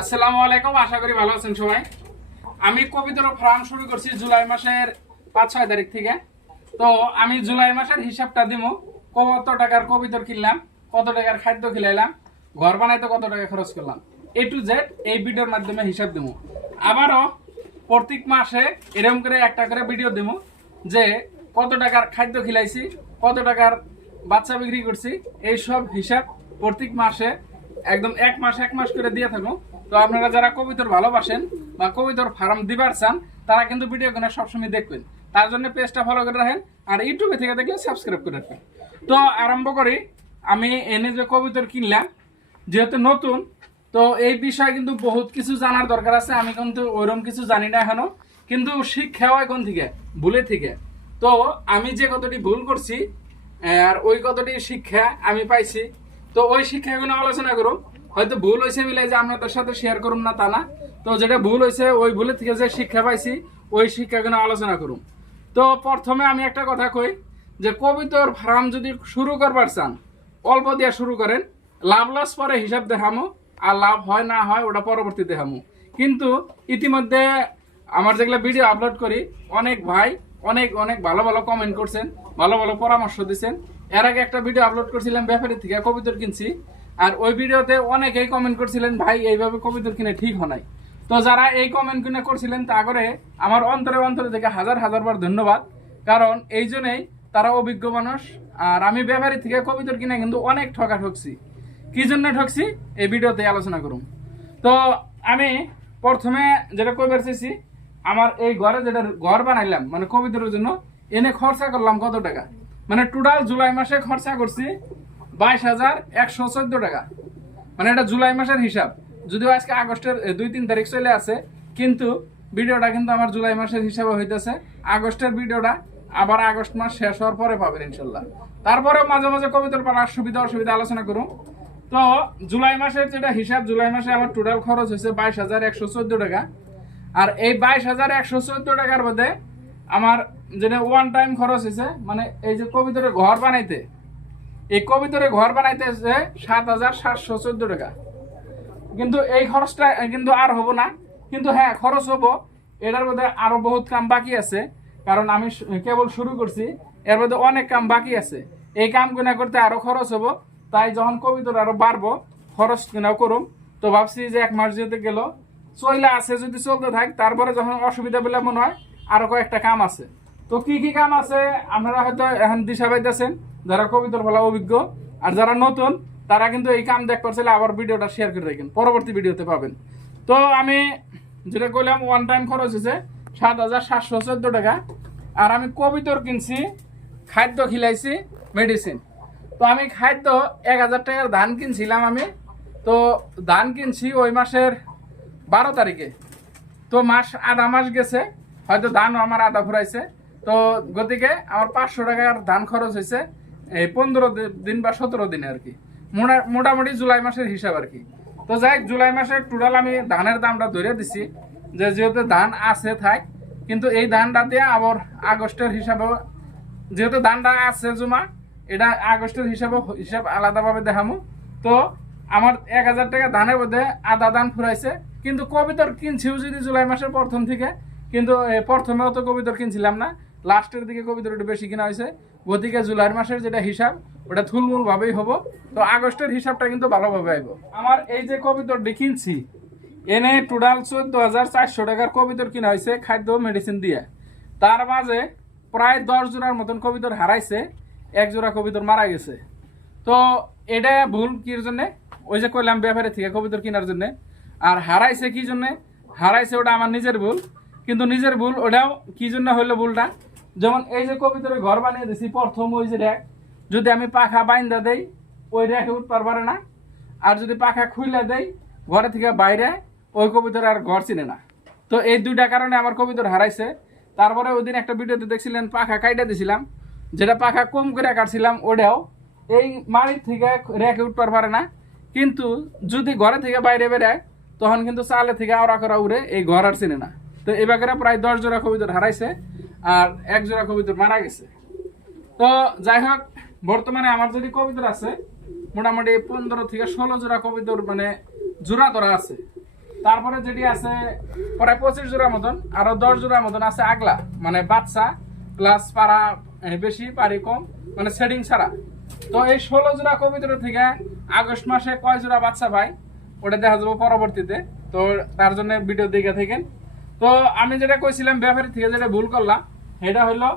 আসসালামু আলাইকুম, আশা করি ভালো আছেন সবাই। আমি কবিতার ফার্ম শুরু করছি জুলাই মাসের পাঁচ, ছয় তারিখ থেকে। তো আমি জুলাই মাসের হিসাবটা দিব কত টাকার কবিতর কিনলাম, কত টাকার খাদ্য খিলাইলাম, ঘর বানাইতে কত টাকা খরচ করলাম। এ টু জেড এই ভিডিওর মাধ্যমে হিসাব দিব আবারও প্রত্যেক মাসে এরকম করে একটা করে ভিডিও দিব যে কত টাকার খাদ্য খিলাইছি, কত টাকার বাচ্চা বিক্রি করছি। এই সব হিসাব প্রত্যেক মাসে একদম এক মাস এক মাস করে দিয়ে থাকুন তো আপনারা যারা কবিতর ভালোবাসেন বা কবিতর ফার্ম দিবার চান, তারা কিন্তু ভিডিও কিনে সবসময় দেখবেন। তার জন্য পেজটা ফলো করে রাখেন আর ইউটিউবে থেকে দেখলে সাবস্ক্রাইব করে রাখবেন তো আরম্ভ করি। আমি এনে যে কবিতর কিনলাম, যেহেতু নতুন, তো এই বিষয়ে কিন্তু বহুত কিছু জানার দরকার আছে। আমি কিন্তু ওইরকম কিছু জানি না এখনও। কিন্তু শিক্ষা হয় কোন থেকে ভুলে থেকে। তো আমি যে কতটি ভুল করছি আর ওই কতটি শিক্ষা আমি পাইছি তো ওই শিক্ষাগুলো আলোচনা করুন হয়তো ভুল হয়েছে মিলে যে আপনাদের সাথে শেয়ার করুন না তা না। তো যেটা ভুল হয়েছে, ওই ভুলের থেকে যে শিক্ষা পাইছি, ওই শিক্ষাগুলো আলোচনা করুন তো প্রথমে আমি একটা কথা কই, যে কবিতর ফার্ম যদি শুরু করবার চান, অল্প দিয়ে শুরু করেন। লাভ লস পরে হিসাব দেখামো, আর লাভ হয় না হয় ওটা পরবর্তী দেখামো। কিন্তু ইতিমধ্যে আমার যেগুলো ভিডিও আপলোড করি, অনেক ভাই অনেক অনেক ভালো ভালো কমেন্ট করছেন, ভালো ভালো পরামর্শ দিচ্ছেন এর আগে একটা ভিডিও আপলোড করছিলাম ব্যাপারী থেকে কবিতর কিনছি। আর ওই ভিডিওতে অনেকেই কমেন্ট করছিলেন, ভাই, এইভাবে কবিতর কিনে ঠিক হয় নাই। তো যারা এই কমেন্ট কিনে করছিলেন, তা করে আমার অন্তরে অন্তরে থেকে হাজার হাজার বার ধন্যবাদ। কারণ এই জন্যই তারা অভিজ্ঞ মানুষ, আর আমি ব্যাপারী থেকে কবিতর কিনে কিন্তু অনেক ঠকা ঠকছি। কি জন্য ঠকছি? এই ভিডিওতে আলোচনা করুন। তো আমি প্রথমে যেটা কইবার চাইছি, আমার এই ঘরে যেটা ঘর বানাইলাম মানে কবিতার জন্য, এনে খরচা করলাম কত টাকা? মানে টোটাল জুলাই মাসে খরচা করছি বাইশ হাজার একশো চোদ্দ টাকা। মানে এটা জুলাই মাসের হিসাব। যদিও আজকে আগস্টের দুই তিন তারিখ চলে আছে, কিন্তু ভিডিওটা কিন্তু আমার জুলাই মাসের হিসাবে হইতেছে। আগস্টের ভিডিওটা আবার আগস্ট মাস শেষ হওয়ার পরে পাবেন ইনশাল্লাহ। তারপরে মাঝে মাঝে কবিতার পাড়ার সুবিধা অসুবিধা আলোচনা করুন। তো জুলাই মাসের যেটা হিসাব, জুলাই মাসে আমার টোটাল খরচ হয়েছে বাইশ হাজার একশো চোদ্দ টাকা। আর এই বাইশ হাজার একশো চোদ্দ টাকার মধ্যে আমার যেটা ওয়ান টাইম খরচ হয়েছে মানে এই যে কবিতরে ঘর বানাইতে, এই কবিতরে ঘর বানাইতে হচ্ছে সাত হাজার সাতশো চোদ্দ টাকা। কিন্তু এই খরচটা কিন্তু আর হব না। কিন্তু হ্যাঁ খরচ হব। এটার মধ্যে আরও বহুত কাম বাকি আছে। কারণ আমি কেবল শুরু করছি, এর মধ্যে অনেক কাম বাকি আছে। এই কাম গুনা করতে আরও খরচ হব। তাই যখন কবিতর আরও বাড়বো, খরচ কিনাও করুম। তো ভাবছি যে এক মাস যেতে গেল, চইলা আছে যদি চলতে থাক, তারপরে যখন অসুবিধা বলে মনে হয়, আরও কয়েকটা কাম আছে। তো কি কি কাম আছে? আপনারা হয়তো এখন দিশা পাইতেছেন, যারা কবিতার ভালো অভিজ্ঞ, আর যারা নতুন, তারা কিন্তু এই কাম দেখ পারছিলে আবার ভিডিওটা শেয়ার করে রাখেন। পরবর্তী ভিডিওতে পাবেন। তো আমি যেটা করলাম ওয়ান টাইম খরচ হয়েছে সাত হাজার সাতশো চোদ্দ টাকা, আর আমি কবিতর কিনছি, খাদ্য খিলাইছি মেডিসিন তো আমি খাদ্য এক হাজার টাকার ধান কিনছিলাম আমি। তো ধান কিনছি ওই মাসের বারো তারিখে। তো মাস আধা মাস গেছে, হয়তো ধান আমার আধা ফুরাইছে। তো গতিকে আমার পাঁচশো টাকার ধান খরচ হয়েছে এই পনেরো দিন বা সতেরো দিনে আর কি। মোটা- মোটামুটি জুলাই মাসের হিসাব আর কি। তো যাই জুলাই মাসের টোটাল আমি ধানের দামটা ধরে দিছি যে যেহেতু ধান আছে থাক কিন্তু এই ধানটা দিয়ে আবার আগস্টের হিসাবে যেহেতু ধানটা আছে জমা এটা আগস্টের হিসাবে হিসাব আলাদাভাবে দেখামু। তো আমার এক হাজার টাকা ধানের মধ্যে আধা ধান ফুরাইছে কিন্তু কবিতর কিনছিও যদি জুলাই মাসের প্রথম থেকে কিন্তু এ, প্রথমে অত কবিতর কিনছিলাম না। লাস্টের দিকে কবিতর একটু বেশি কিনা হয়েছে। গতিকে জুলাই মাসের যেটা হিসাব, ওটা থুলমূল ভাবেই হব। তো আগস্টের হিসাবটা কিন্তু ভালোভাবে আইব। আমার এই যে কবিতরটি কিনছি, এনে টোটাল চোদ্দ হাজার চারশো টাকার কবিতর কিনা হয়েছে খাদ্য মেডিসিন দিয়ে। তার মাঝে প্রায় দশ জোড়ার মতন কবিতর হারাইছে, এক জোড়া কবিতর মারা গেছে। তো এটা ভুল কির জন্যে? ওই যে কইলাম ব্যাপারে থেকে কবিতর কেনার জন্য। আর হারাইছে কি জন্য? হারাইছে ওটা আমার নিজের ভুল, কিন্তু নিজের ভুল ওটাও কি জন্য হইল ভুলটা? যেমন এই যে কবিতরে ঘর বানিয়ে দিছি, প্রথম ওই যে র্যাক যদি আমি পাখা বাইন্দা দেই, ওই র্যাকে উঠতে পারে না। আর যদি পাখা খুইলে দেই, ঘরে থেকে বাইরে, ওই কবিতর আর ঘর চিনে না। তো এই দুইটা কারণে আমার কবিতর হারাইছে। তারপরে ওই দিন একটা ভিডিওতে দেখছিলেন, পাখা কাইটা দিছিলাম, যেটা পাখা কম করে কাটছিলাম ওটাও এই মাড়ির থেকে রেখে উঠতে পারে না। কিন্তু যদি ঘরে থেকে বাইরে বেরোয় তখন কিন্তু চালে থেকে আওড়া করা উড়ে এই ঘর আর চিনে না। তো এই বাগেরা প্রায় দশ জোড়া কবিতর হারাইছে। আর এক জোড়া কবিতর মারা গেছে। তো যাই হোক, বর্তমানে আমার যদি কবিতর আছে, মোটামুটি পনেরো থেকে ষোলো জোড়া কবিতর মানে জোড়া করা আছে। তারপরে যেটি আছে, প্রায় পঁচিশ জোড়া মতন, আরও দশ জোড়া মতন আছে আগলা মানে বাচ্চা প্লাস পাড়া বেশি পারি কম মানে সেডিং ছাড়া। তো এই ষোলো জোড়া কবিতর থেকে আগস্ট মাসে কয় জোড়া বাচ্চা পাই ওটা দেখা যাব পরবর্তীতে। তো তার জন্য ভিডিও দেখে থাকেন। তো আমি যেটা কইছিলাম, ব্যাপারী থেকে যেটা ভুল করলাম, সেটা হলো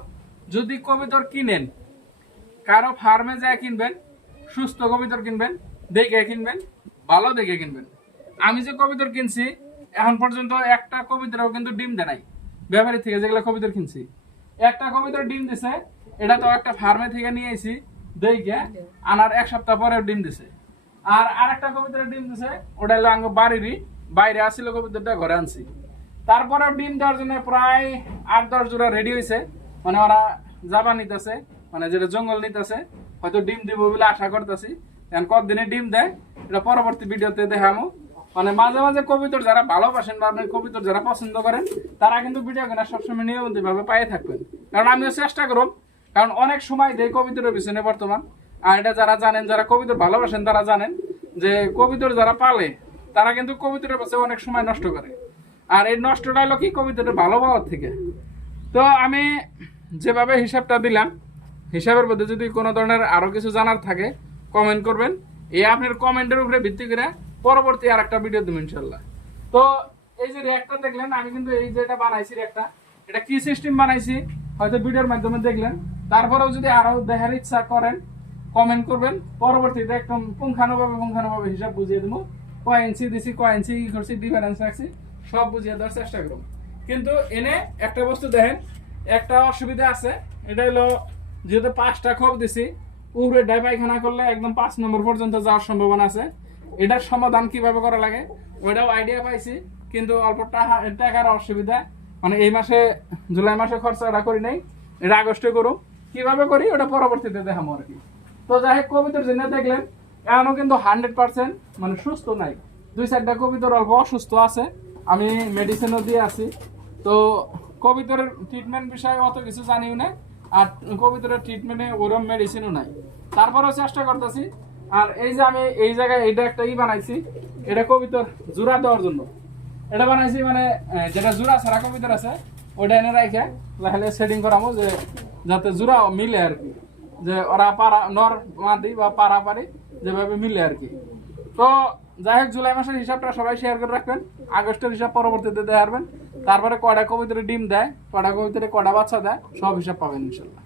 যদি কবিতর কিনেন, কারও ফার্মে যায় কিনবেন, সুস্থ কবিতর কিনবেন, দেখে কিনবেন, ভালো দেখে কিনবেন। আমি যে কবিতর কিনছি, এখন পর্যন্ত একটা কবিতরও কিন্তু ডিম দেয় নাই। ব্যাপারী থেকে যেগুলো কবিতর কিনছি। একটা কবিতর ডিম দিছে, এটা তো একটা ফার্মে থেকে নিয়ে এসি দেখে আনার এক সপ্তাহ পরে ডিম দিছে। আর আরেকটা কবিতরের ডিম দিছে, ওটা হলো আঙ্গ বাড়িরই, বাইরে আসছিল কবিতরটা ঘরে আনছি। তারপরে ডিম দেওয়ার জন্য প্রায় আট, দশ জোড়া রেডি হয়েছে মানে ওরা জাবা নিতেছে মানে যেটা জঙ্গল নিতেছে, হয়তো ডিম দিব বলে আশা করতেছি। এখন কতদিনে ডিম দেয়, এটা পরবর্তী ভিডিওতে দেখামো। মানে মাঝে মাঝে কবিতর যারা ভালোবাসেন বা আপনি কবিতর যারা পছন্দ করেন, তারা কিন্তু ভিডিও কেনা সবসময় নিয়মিত ভাবে পাই থাকবেন। কারণ আমিও চেষ্টা করব কারণ অনেক সময় দেয় কবিতরের পিছনে বর্তমান। আর এটা যারা জানেন, যারা কবিতর ভালোবাসেন, তারা জানেন যে কবিতর যারা পালে, তারা কিন্তু কবিতরের পাশে অনেক সময় নষ্ট করে। আর এই নষ্টটা হলো কি কবিতাটা ভালো পাওয়ার থেকে। তো আমি যেভাবে হিসাবটা দিলাম, হিসাবের মধ্যে যদি কোনো ধরনের আরও কিছু জানার থাকে কমেন্ট করবেন। এই আপনার কমেন্টের উপরে ভিত্তি করে পরবর্তী আর একটা ভিডিও দেবো ইনশাল্লাহ তো এই যে র্যাকটা দেখলেন, আমি কিন্তু এই যেটা বানাইছি র্যাকটা এটা কি সিস্টেম বানাইছি, হয়তো ভিডিওর মাধ্যমে দেখলেন। তারপরেও যদি আরও দেখার ইচ্ছা করেন কমেন্ট করবেন। পরবর্তীতে একদম পুঙ্খানুভাবে পুঙ্খানুভাবে হিসাব বুঝিয়ে দেবো। কয় ইঞ্চি দিছি কয় ইঞ্চি কি করছি ডিফারেন্স রাখছি। সব বুঝিয়ে দেওয়ার চেষ্টা করব কিন্তু এনে একটা বস্তু দেখেন, একটা অসুবিধা আছে, এটা হলো যেহেতু পাঁচটা খোপ দিছি উপরে ডাই পায়খানা করলে একদম পাঁচ নম্বর পর্যন্ত যাওয়ার সম্ভাবনা আছে। এটার সমাধান কীভাবে করা লাগে? ওইটাও আইডিয়া পাইছি, কিন্তু অল্প টাকা টাকার অসুবিধা। মানে এই মাসে, জুলাই মাসে খরচাটা করি নাই, এটা আগস্টে করুম। কীভাবে করি? ওটা পরবর্তীতে দেখাবো আর কি। তো যাই হোক, কবিতর জেনে দেখলেন এখনও কিন্তু হান্ড্রেড পার্সেন্ট মানে সুস্থ নাই। দুই চারটা কবিতর অল্প অসুস্থ আছে। আমি মেডিসিনও দিয়ে আছি। তো কবিতরের ট্রিটমেন্ট বিষয়ে অত কিছু জানিও না আর কবিতরের ট্রিটমেন্টে ওরম মেডিসিনও নাই। তারপরেও চেষ্টা করতেছি, আর এই যে আমি এই জায়গায় এটা একটা ই বানাইছি, এটা কবিতর জোড়া দেওয়ার জন্য। এটা বানাইছি মানে যেটা জোড়া ছাড়া কবিতর আছে ওটা এনে রাখে লাহলে সেটিং করামো যে, যাতে জোড়া মিলে আর কি। যে ওরা পাড়া, নর মাদি বা পাড়া পাড়ি যেভাবে মিলে আর কি। তো যাই হোক, জুলাই মাসের হিসাবটা সবাই শেয়ার করে রাখবেন। আগস্টের হিসাব পরবর্তীতে দেখাবেন তারপরে কয়টা কবিতরে ডিম দেয়, কয়টা কবিতরে কয়টা বাচ্চা দেয়, সব হিসাব পাবেন ইনশাল্লাহ।